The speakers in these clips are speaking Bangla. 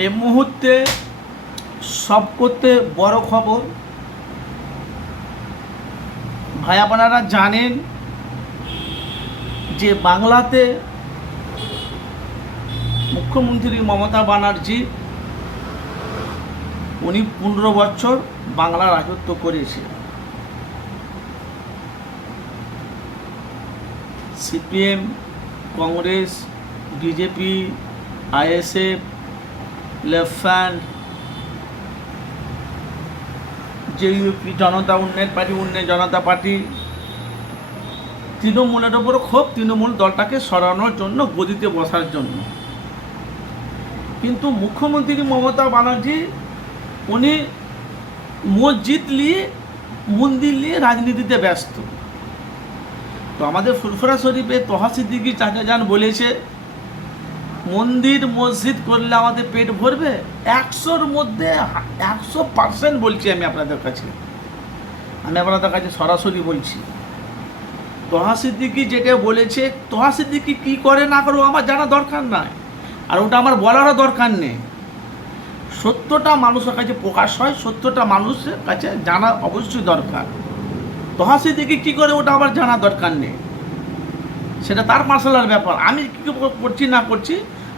এই মুহূর্তে সব করতে বড় খবর, ভাই আপনারা জানেন যে বাংলাতে মুখ্যমন্ত্রী মমতা ব্যানার্জি উনি 15 বছর বাংলা রাজত্ব করেছে। CPM, Congress, BJP, ISF, Left Front, JUP, Janata Unnayan party, উন্নয়ন জনতা পার্টি, তৃণমূলের ওপর ক্ষোভ, তৃণমূল দলটাকে সরানোর জন্য, গদিতে বসার জন্য। কিন্তু মুখ্যমন্ত্রী মমতা ব্যানার্জি উনি মসজিদ নিয়ে, মন্দির নিয়ে রাজনীতিতে ব্যস্ত। তো আমাদের ফুরফুরা শরীফে তোহা সিদ্দিকী চাচা যান বলেছে, মন্দির মসজিদ করলে আমাদের পেট ভরবে। 100-র মধ্যে 100% বলছি আমি আপনাদের কাছে সরাসরি বলছি। তোহা সিদ্দিকী যেটা বলেছে, তোহা সিদ্দিকী কী করে না করবো আমার জানা দরকার নাই, আর ওটা আমার বলারও দরকার নেই। সত্যটা মানুষের কাছে প্রকাশ হয়, সত্যটা মানুষের কাছে জানা অবশ্যই দরকার। তোহা সিদ্দিকী কী করে ওটা আমার জানা দরকার নেই, সেটা তার পার্সোনাল ব্যাপার। আমি কী করছি না করছি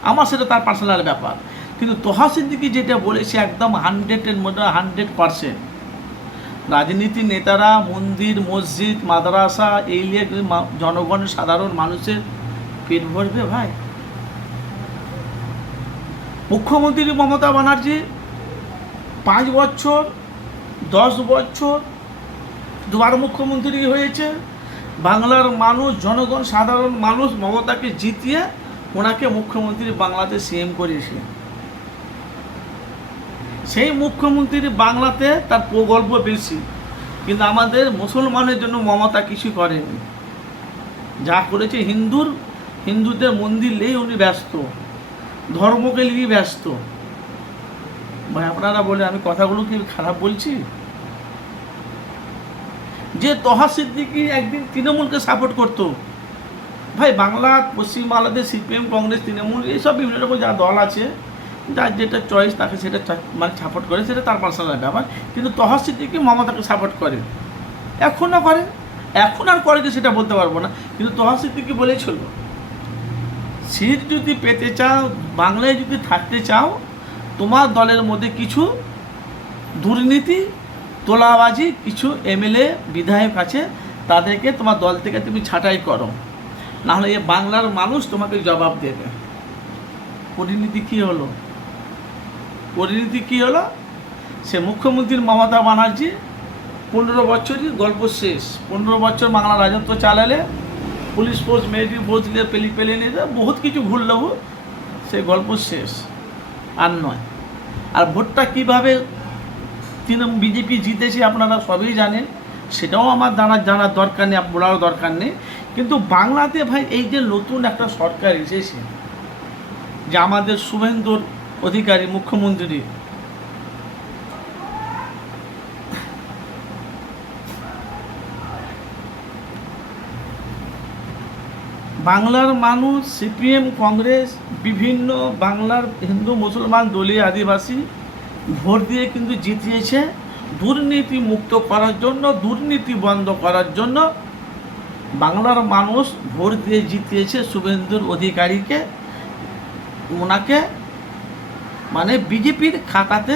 আমার সেটা তার পার্সোনাল ব্যাপার। কিন্তু তোহা সিদ্দিকী যেটা বলেছে একদম 100-এর মধ্যে 100%। রাজনীতি নেতারা মন্দির মসজিদ মাদ্রাসা এই নিয়ে জনগণের সাধারণ মানুষের পেট ভরবে ভাই? মুখ্যমন্ত্রী মমতা ব্যানার্জি 5 বছর 10 বছর দুবার মুখ্যমন্ত্রী হয়েছে। বাংলার মানুষ, জনগণ, সাধারণ মানুষ মমতাকে জিতিয়ে ওনাকে মুখ্যমন্ত্রী বাংলাতে সিএম করেছে। সেই মুখ্যমন্ত্রী বাংলাতে তার প্রকল্প বেশি, কিন্তু আমাদের মুসলমানের জন্য মমতা কিছু করেনি। যা করেছে হিন্দুদের মন্দির নিয়ে উনি ব্যস্ত, ধর্মকে নিয়ে ব্যস্ত। ভাই আপনারা বলে আমি কথাগুলো কি খারাপ বলছি? যে তোহা সিদ্দিকী একদিন তৃণমূলকে সাপোর্ট করতো, ভাই বাংলা পশ্চিমবাংলাতে সিপিএম, কংগ্রেস, তৃণমূল এইসব বিভিন্ন রকম যা দল আছে, যার যেটা চয়েস তাকে সেটা মানে সাপোর্ট করে, সেটা তার পার্সোনাল ব্যাপার। কিন্তু তোহা সিদ্দিকী মমতাকে সাপোর্ট করে, এখনও করে, এখন আর করে যে সেটা বলতে পারবো না। কিন্তু তোহা সিদ্দিকী বলেছিল, সিট যদি পেতে চাও, বাংলায় যদি থাকতে চাও, তোমার দলের মধ্যে কিছু দুর্নীতি, তোলাবাজি কিছু এমএলএ বিধায়ক আছে, তাদেরকে তোমার দল থেকে তুমি ছাঁটাই করো, নাহলে এ বাংলার মানুষ তোমাকে জবাব দেবে। পরিণতি কী হলো? পরিণতি কী হলো? সে মুখ্যমন্ত্রী মমতা ব্যানার্জি 15 বছরই গল্প শেষ। 15 বছর বাংলা রাজত্ব চালালে, পুলিশ ফোর্স, মিলিটারি ফোর্স নিয়ে পেলে নিয়ে বহুত কিছু ঘুরলেও সে গল্প শেষ আর নয়। আর ভোটটা কীভাবে বিজেপি জিতেছে আপনারা সবই জানেন, সেটাও আমার জানার দরকার নেই, বলারও দরকার নেই। কিন্তু বাংলাতে ভাই এই যে নতুন একটা সরকার এসেছে, যে আমাদের শুভেন্দু অধিকারী মুখ্যমন্ত্রী, বাংলার মানুষ, সিপিএম, কংগ্রেস, বিভিন্ন বাংলার হিন্দু মুসলমান দলীয় আদিবাসী ভোট দিয়ে কিন্তু জিতিয়েছে দুর্নীতি মুক্ত করার জন্য, দুর্নীতি বন্ধ করার জন্য। বাংলার মানুষ ভোট দিয়ে জিতিয়েছে শুভেন্দুর অধিকারীকে। ওনাকে মানে বিজেপির খাতাতে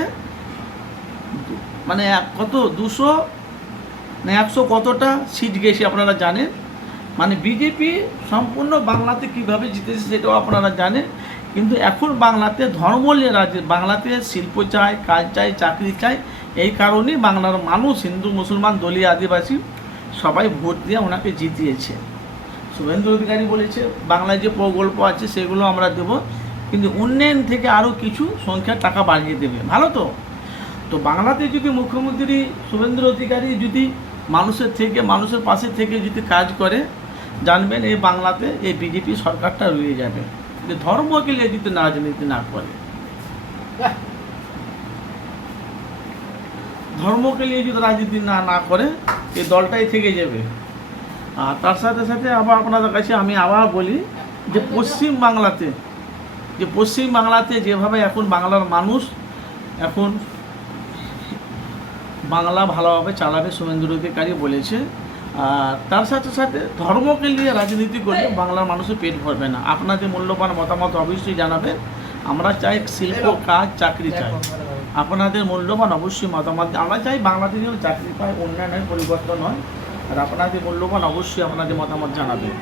মানে কত 200 না 100 কতটা সিট গেছে আপনারা জানেন। মানে বিজেপি সম্পূর্ণ বাংলাতে কিভাবে জিতেছে সেটাও আপনারা জানেন। কিন্তু এখন বাংলাতে ধর্ম নিয়ে বাংলাতে শিল্প চাই, কাজ চাই, চাকরি চাই। এই কারণেই বাংলার মানুষ, হিন্দু মুসলমান দলীয় আদিবাসী সবাই ভোট দিয়ে ওনাকে জিতিয়েছে। শুভেন্দু অধিকারী বলেছে বাংলায় যে প্রকল্প আছে সেগুলো আমরা দেব, কিন্তু উন্নয়ন থেকে আরও কিছু সংখ্যার টাকা বাড়িয়ে দেবে। ভালো তো? তো বাংলাতে যদি মুখ্যমন্ত্রী শুভেন্দু অধিকারী যদি মানুষের পাশে থেকে যদি কাজ করে, জানবেন এই বাংলাতে এই বিজেপি সরকারটা রয়ে যাবে। যে ধর্মকে নিয়ে যদি রাজনীতি না করে, ধর্মকে নিয়ে যদি রাজনীতি না করে, এই দলটাই থেকে যাবে। আর তার সাথে সাথে আবার আপনাদের কাছে আমি আবার বলি যে পশ্চিম বাংলাতে যে পশ্চিম বাংলাতে যেভাবে এখন বাংলার মানুষ এখন বাংলা ভালোভাবে চালাবে শুভেন্দু অধিকারী বলেছে। আর তার সাথে সাথে ধর্মকে নিয়ে রাজনীতি করলে বাংলার মানুষের পেট ভরবে না। আপনাদের মূল্যবান মতামত অবশ্যই জানাবেন। আমরা চাই শিল্প, কাজ, চাকরি চাই। আপনাদের মূল্যবান অবশ্যই মতামত, আমরা চাই বাংলাতে যেন চাকরি পায়, উন্নয়ন হয়, পরিবর্তন হয়। আর আপনাদের মূল্যবান অবশ্যই আপনাদের মতামত জানাবেন।